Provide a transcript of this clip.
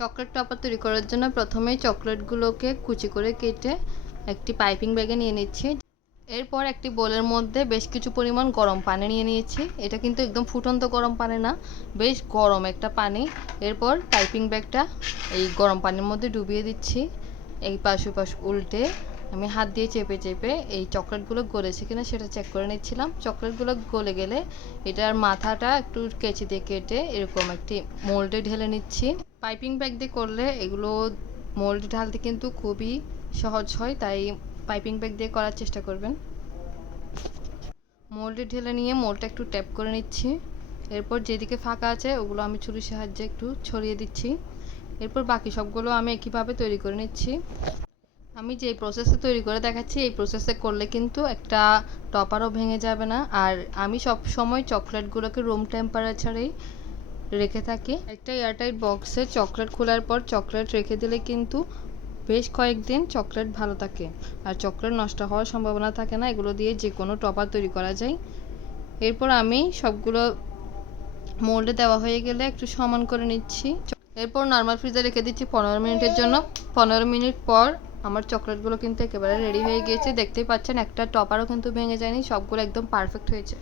Chocolate topper তৈরি করার জন্য প্রথমেই চকলেটগুলোকে কুচি করে কেটে একটি পাইপিং ব্যাগে নিয়ে নিচ্ছি। এরপর একটি বোলের মধ্যে বেশ কিছু পরিমাণ গরম পানি নিয়ে নিয়েছি। এটা কিন্তু একদম ফুটন্ত গরম পানি না, বেশ গরম একটা পানি। এরপর পাইপিং ব্যাগটা এই গরম পানির মধ্যে ডুবিয়ে দিচ্ছি। এই পাশ ওপাশ উল্টে আমি হাত দিয়ে চেপে চেপে এই চকলেটগুলো গলেছে কিনা সেটা চেক করে নিচ্ছিলাম। চকলেটগুলো গলে গেলে এটার মাথাটা একটু কেচি দিয়ে কেটে এরকম একটি মোল্ডে ঢেলে নিচ্ছি। পাইপিং ব্যাগ দিয়ে করলে এগুলো মোল্ডে ঢালতে কিন্তু খুবই সহজ হয়, তাই পাইপিং ব্যাগ দিয়ে করার চেষ্টা করবেন। মোল্ডে ঢেলে নিয়ে মোল্ডটা একটু ট্যাপ করে নিচ্ছি। এরপর যেদিকে ফাঁকা আছে ওগুলো আমি ছুরির সাহায্যে একটু ছড়িয়ে দিচ্ছি। এরপর বাকি সবগুলো আমি একইভাবে তৈরি করে নিচ্ছি। আমি যে প্রসেসে তৈরি করে দেখাচ্ছি এই প্রসেসে করলে কিন্তু একটা টপারও ভেঙে যাবে না। আর আমি সব সময় চকলেটগুলোকে রুম টেম্পারেচারেই রেখে থাকি। একটা এয়ারটাইট বক্সে চকলেট খোলার পর চকলেট রেখে দিলে কিন্তু বেশ কয়েকদিন চকলেট ভালো থাকে আর চকলেট নষ্ট হওয়ার সম্ভাবনা থাকে না। এগুলো দিয়ে যে কোনো টপার তৈরি করা যায়। এরপর আমি সবগুলো মোল্ডে দেওয়া হয়ে গেলে একটু সমান করে নিচ্ছি। এরপর নর্মাল ফ্রিজে রেখে দিচ্ছি 15 মিনিটের জন্য। 15 মিনিট পর আমার চকলেটগুলো কিন্তু একেবারে রেডি হয়ে গিয়েছে। দেখতেই পাচ্ছেন একটা টপারও কিন্তু ভেঙে যায়নি, সবগুলো একদম পারফেক্ট হয়েছে।